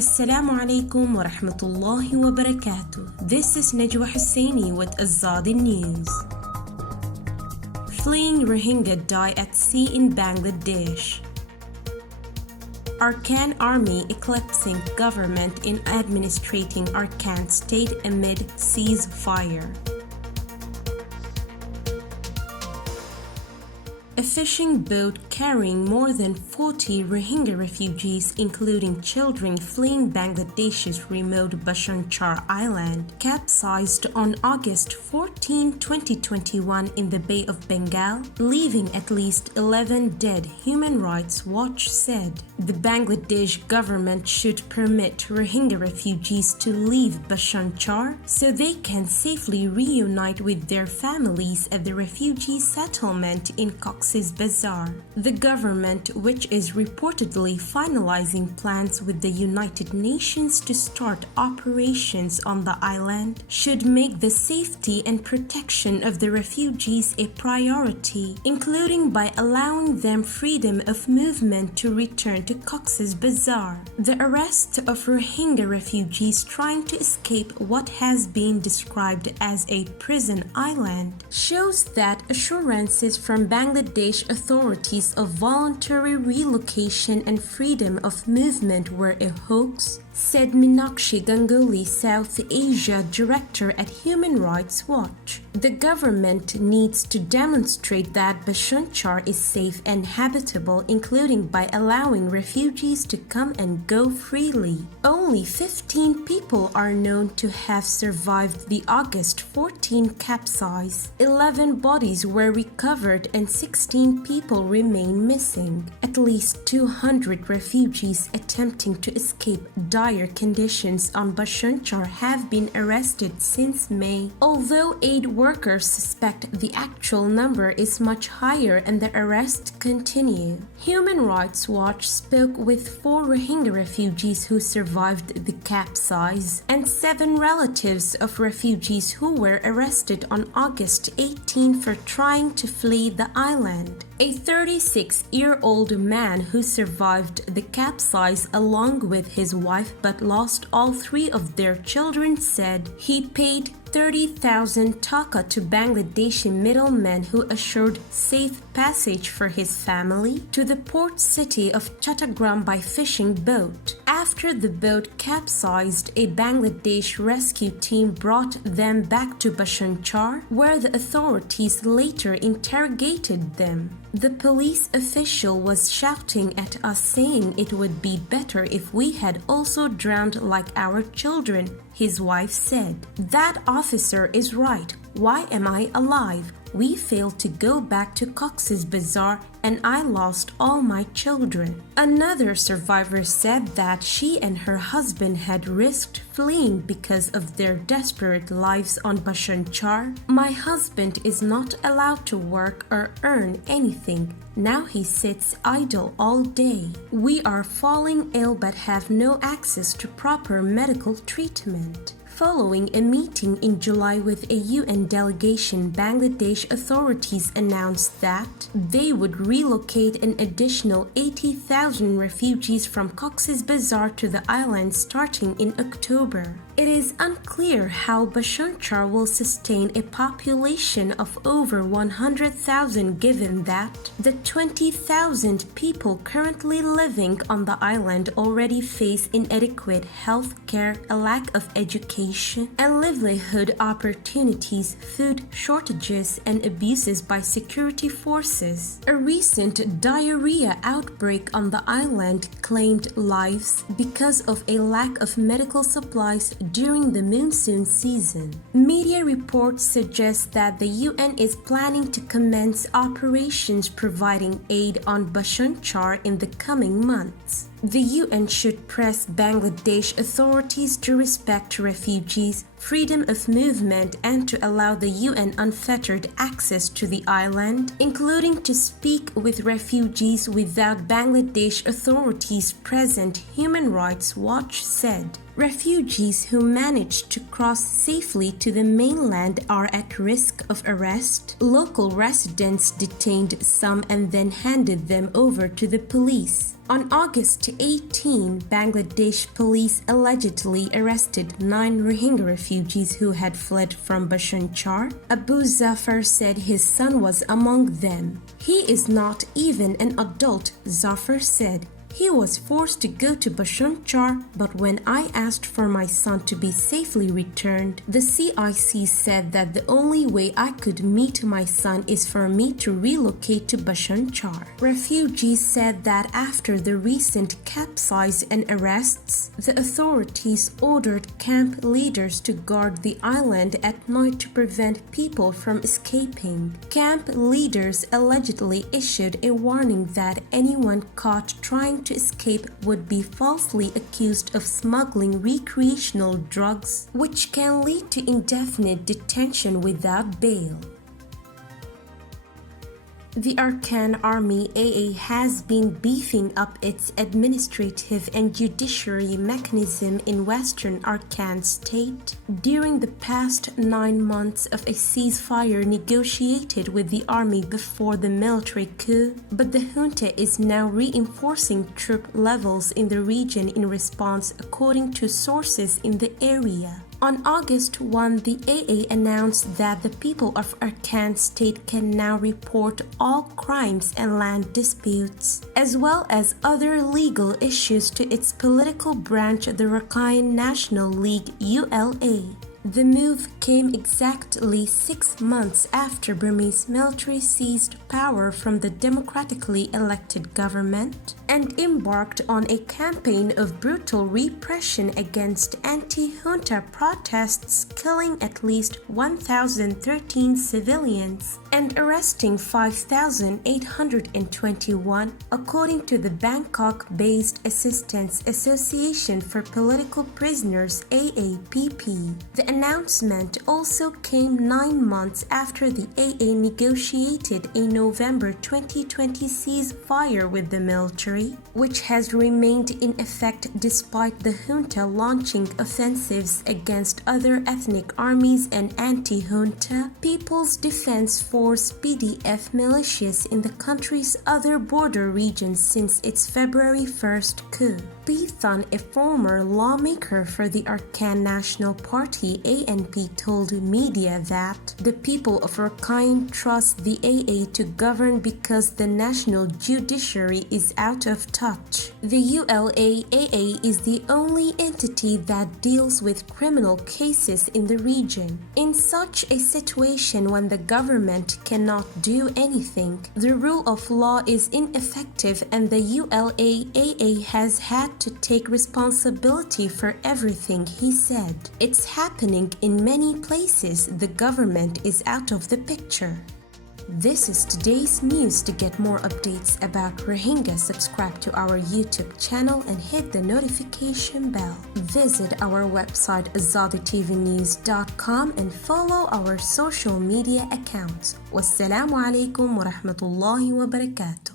Assalamu alaikum wa rahmatullahi wa barakatuh. This is Najwa Hussaini with Azadi News. Fleeing Rohingya die at sea in Bangladesh. Arakan Army eclipsing government in administrating Arakan state amid ceasefire. A fishing boat carrying more than 40 Rohingya refugees, including children fleeing Bangladesh's remote Bhasan Char Island, capsized on August 14, 2021 in the Bay of Bengal, leaving at least 11 dead, Human Rights Watch said. The Bangladesh government should permit Rohingya refugees to leave Bhasan Char so they can safely reunite with their families at the refugee settlement in Cox's Bazar. The government, which is reportedly finalizing plans with the United Nations to start operations on the island, should make the safety and protection of the refugees a priority, including by allowing them freedom of movement to return to Cox's Bazar. The arrest of Rohingya refugees trying to escape what has been described as a prison island shows that assurances from Bangladesh authorities of voluntary relocation and freedom of movement were a hoax, said Meenakshi Ganguly, South Asia Director at Human Rights Watch. The government needs to demonstrate that Bhasan Char is safe and habitable, including by allowing refugees to come and go freely. Only 15 people are known to have survived the August 14 capsize. 11 bodies were recovered and 16 people remain missing. At least 200 refugees attempting to escape dire conditions on Bhasan Char have been arrested since May, although aid workers suspect the actual number is much higher and the arrests continue. Human Rights Watch spoke with 4 Rohingya refugees who survived the capsize and 7 relatives of refugees who were arrested on August 18 for trying to flee the island. A 36-year-old man who survived the capsize along with his wife but lost all 3 of their children said he paid 30,000 taka to Bangladeshi middlemen who assured safe passage for his family to the port city of Chattogram by fishing boat. After the boat capsized, a Bangladesh rescue team brought them back to Bhasan Char, where the authorities later interrogated them. The police official was shouting at us saying it would be better if we had also drowned like our children, his wife said. That officer is right. Why am I alive? We failed to go back to Cox's Bazar and I lost all my children. Another survivor said that she and her husband had risked fleeing because of their desperate lives on Bhasan Char. My husband is not allowed to work or earn anything. Now he sits idle all day. We are falling ill but have no access to proper medical treatment. Following a meeting in July with a UN delegation, Bangladesh authorities announced that they would relocate an additional 80,000 refugees from Cox's Bazar to the island starting in October. It is unclear how Bhasan Char will sustain a population of over 100,000 given that the 20,000 people currently living on the island already face inadequate health care, a lack of education, and livelihood opportunities, food shortages, and abuses by security forces. A recent diarrhea outbreak on the island claimed lives because of a lack of medical supplies during the monsoon season. Media reports suggest that the UN is planning to commence operations providing aid on Bhasan Char in the coming months. The UN should press Bangladesh authorities to respect refugees, freedom of movement, and to allow the UN unfettered access to the island, including to speak with refugees without Bangladesh authorities present, Human Rights Watch said. Refugees who managed to cross safely to the mainland are at risk of arrest. Local residents detained some and then handed them over to the police. On August 18, Bangladesh police allegedly arrested 9 Rohingya refugees who had fled from Bhasan Char. Abu Zafar said his son was among them. He is not even an adult, Zafar said. He was forced to go to Bhasan Char, but when I asked for my son to be safely returned, the CIC said that the only way I could meet my son is for me to relocate to Bhasan Char. Refugees said that after the recent capsize and arrests, the authorities ordered camp leaders to guard the island at night to prevent people from escaping. Camp leaders allegedly issued a warning that anyone caught trying to escape would be falsely accused of smuggling recreational drugs, which can lead to indefinite detention without bail. The Arakan Army AA has been beefing up its administrative and judiciary mechanism in western Arakan state during the past 9 months of a ceasefire negotiated with the army before the military coup, but the junta is now reinforcing troop levels in the region in response, according to sources in the area. On August 1, the AA announced that the people of Arakan state can now report all crimes and land disputes, as well as other legal issues to its political branch, the Rakhine National League ULA. The move came exactly 6 months after Burmese military seized power from the democratically elected government and embarked on a campaign of brutal repression against anti-junta protests, killing at least 1,013 civilians and arresting 5,821, according to the Bangkok-based Assistance Association for Political Prisoners AAPP. The announcement also came 9 months after the AA negotiated a November 2020 ceasefire with the military, which has remained in effect despite the junta launching offensives against other ethnic armies and anti-junta People's Defense Force PDF militias in the country's other border regions since its February 1st coup. Pithan, a former lawmaker for the Arakan National Party ANP, told media that the people of Rakhine trust the AA to govern because the national judiciary is out of touch. The ULA-AA is the only entity that deals with criminal cases in the region. In such a situation, when the government cannot do anything, the rule of law is ineffective, and the ULA-AA has had to take responsibility for everything, he said. It's happening in many places. The government is out of the picture. This is today's news. To get more updates about Rohingya, subscribe to our YouTube channel and hit the notification bell. Visit our website azaditvnews.com and follow our social media accounts. Wassalamu alaikum wa rahmatullahi wa barakatuh.